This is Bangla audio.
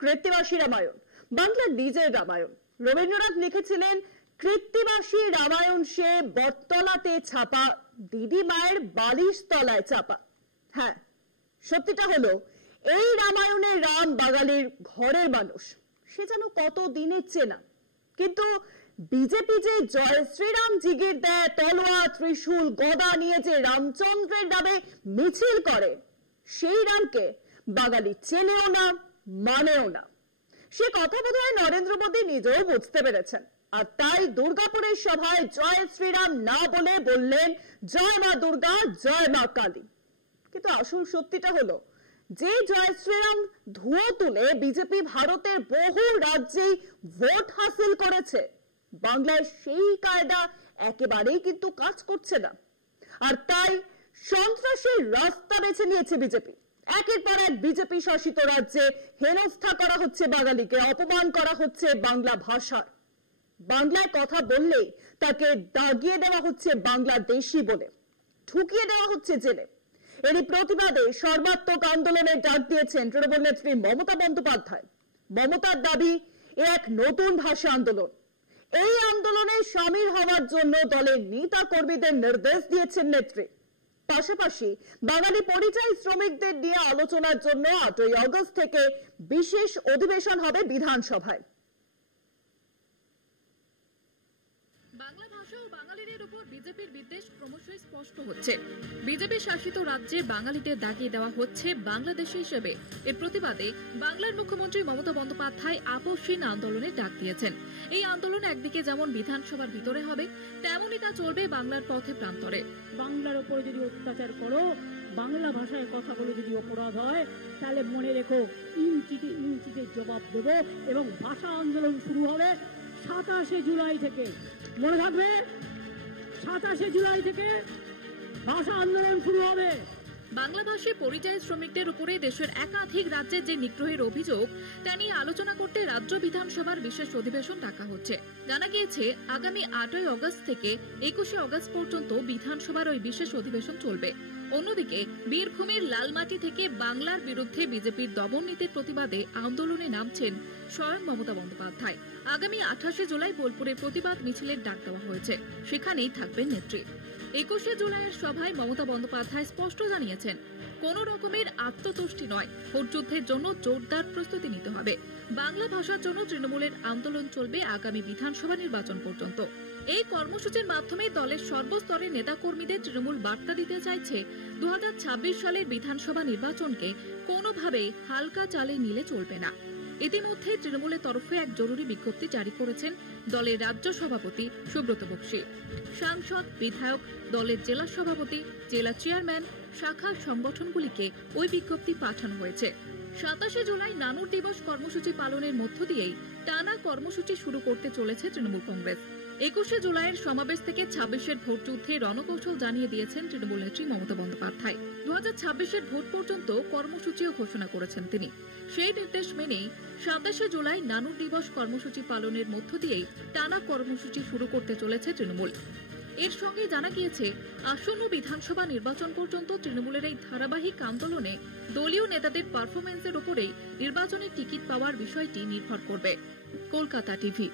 কৃত্তিবাসী রামায়ণ বাংলার নিজের রামায়ণ। রবীন্দ্রনাথ লিখেছিলেন, কৃত্তিবাসী রামায়ণ সে বটতলাতে ছাপা, দিদি মায়ের বালিশ তলায় চাপা। হ্যাঁ, সত্যিটা হলো এই রামায়ণের রাম বাঙালির ঘরের মানুষ, সে যেন কত দিনের চেনা। কিন্তু বিজেপি যে জয় শ্রীরাম জিগির দেয়, তলোয়ার ত্রিশূল গদা নিয়ে যে রামচন্দ্রের নামে মিছিল করে, সেই রামকে বাঙালি চেনেও না, মানেও না। সে কথা বোধহয় নরেন্দ্র মোদী নিজেও বুঝতে পেরেছেন, আর তাই দুর্গাপুরের সভায় জয় শ্রীরাম না বলে বললেন জয় মা দুর্গা, জয় মা কালী। কিন্তু আসল সত্যিটা হলো, যে জয় শ্রীরাম ধুয়ো তুলে বিজেপি ভারতের বহু রাজ্যেই ভোট হাসিল করেছে, বাংলায় সেই কায়দা একেবারেই কিন্তু কাজ করছে না। আর তাই সন্ত্রাসের রাস্তা বেছে নিয়েছে বিজেপি। একের পর এক বিজেপি শাসিত রাজ্যে হেনস্থা করা হচ্ছে বাঙালিকে, অপমান করা হচ্ছে বাংলা ভাষার। বাংলায় কথা বললেই তাকে দাগিয়ে দেওয়া হচ্ছে বাংলাদেশি বলে, ঠুকিয়ে দেওয়া হচ্ছে জেলে। এরই প্রতিবাদে সর্বাত্মক আন্দোলনের ডাক দিয়েছেন তৃণমূল নেত্রী মমতা বন্দ্যোপাধ্যায়। মমতার দাবি, এ এক নতুন ভাষা আন্দোলন। এই আন্দোলনে সামিল হওয়ার জন্য দলের নেতা কর্মীদের নির্দেশ দিয়েছেন নেত্রী। পাশাপাশি বাঙালি পরিযায়ী শ্রমিকদের নিয়ে আলোচনার জন্য 8ই আগস্ট থেকে বিশেষ অধিবেশন হবে বিধানসভায়। বাংলা ভাষা ও বাঙালিদের উপর বিজেপির বিদ্বেষ ক্রমশই স্পষ্ট হচ্ছে। বিজেপি শাসিত রাজ্যে বাঙালিদের দাগিয়ে দেওয়া হচ্ছে বাংলাদেশি হিসেবে। এর প্রতিবাদে বাংলার মুখ্যমন্ত্রী মমতা বন্দ্যোপাধ্যায় আপসহীন আন্দোলনের ডাক দিয়েছেন। এই আন্দোলন একদিকে যেমন বিধানসভার ভিতরে হবে, তেমনই তা চলবে বাংলার পথে প্রান্তরে। বাংলার উপরে যদি অত্যাচার করো, বাংলা ভাষায় কথা বলে যদি অপরাধ হয়, তাহলে মনে রেখো ইঞ্চিতে ইঞ্চিতে জবাব দেব। এবং ভাষা আন্দোলন শুরু হবে 27শে জুলাই থেকে। মনে থাকবে, 27শে জুলাই থেকে ভাষা আন্দোলন শুরু হবে। বাংলাভাষী পরিযায়ী শ্রমিকদের উপরে দেশের একাধিক রাজ্যের যে নিগ্রহের অভিযোগ, তা নিয়ে আলোচনা করতে রাজ্য বিধানসভার বিশেষ অধিবেশন ডাকা হচ্ছে। জানা গিয়েছে, আগামী 8ই আগস্ট থেকে 21শে আগস্ট পর্যন্ত বিধানসভার ওই বিশেষ অধিবেশন চলবে। অন্যদিকে বীরভূমের লালমাটি থেকে বাংলার বিরুদ্ধে বিজেপির দমন নীতির প্রতিবাদে আন্দোলনে নামছেন স্বয়ং মমতা বন্দ্যোপাধ্যায়। আগামী 28শে জুলাই বোলপুরে প্রতিবাদ মিছিলের ডাক দেওয়া হয়েছে, সেখানেই থাকবেন নেত্রী। 21শে জুলাইয়ের সভায় মমতা বন্দ্যোপাধ্যায় স্পষ্ট জানিয়েছেন, কোন রকমের আত্মতুষ্টি নয়, ভোটযুদ্ধের জন্য জোরদার প্রস্তুতি নিতে হবে। বাংলা ভাষার জন্য তৃণমূলের আন্দোলন চলবে আগামী বিধানসভা নির্বাচন পর্যন্ত। এই কর্মসূচির মাধ্যমে দলের সর্বস্তরের নেতাকর্মীদের তৃণমূল বার্তা দিতে চাইছে, 2026 সালের বিধানসভা নির্বাচনকে কোনোভাবে হালকা চালে নিলে চলবে না। ইতিমধ্যে তৃণমূলের তরফে এক জরুরি বিজ্ঞপ্তি জারি করেছেন দলের রাজ্য সভাপতি সুব্রত বক্সী। সাংসদ, বিধায়ক, দলের জেলা সভাপতি, জেলা চেয়ারম্যান, শাখার সংগঠনগুলিকে ওই বিজ্ঞপ্তি পাঠানো হয়েছে। 27শে জুলাই নানুর দিবস কর্মসূচি পালনের মধ্য দিয়েই টানা কর্মসূচি শুরু করতে চলেছে তৃণমূল কংগ্রেস। 21শে জুলাইয়ের সমাবেশ থেকে 26এর ভোট যুদ্ধে রণকৌশল জানিয়ে দিয়েছেন তৃণমূল নেত্রী মমতা বন্দ্যোপাধ্যায়। 2026-এর ভোট পর্যন্ত কর্মসূচিও ঘোষণা করেছেন তিনি। সেই নির্দেশ মেনেই 27শে জুলাই নানুর দিবস কর্মসূচি পালনের মধ্য দিয়েই টানা কর্মসূচি শুরু করতে চলেছে তৃণমূল। এর সঙ্গে জানা গিয়েছে, আসন্ন বিধানসভা নির্বাচন পর্যন্ত তৃণমূলের এই ধারাবাহিক আন্দোলনে দলীয় নেতাদের পারফরমেন্সের উপরেই নির্বাচনী টিকিট পাওয়ার বিষয়টি নির্ভর করবে। কলকাতা টিভি।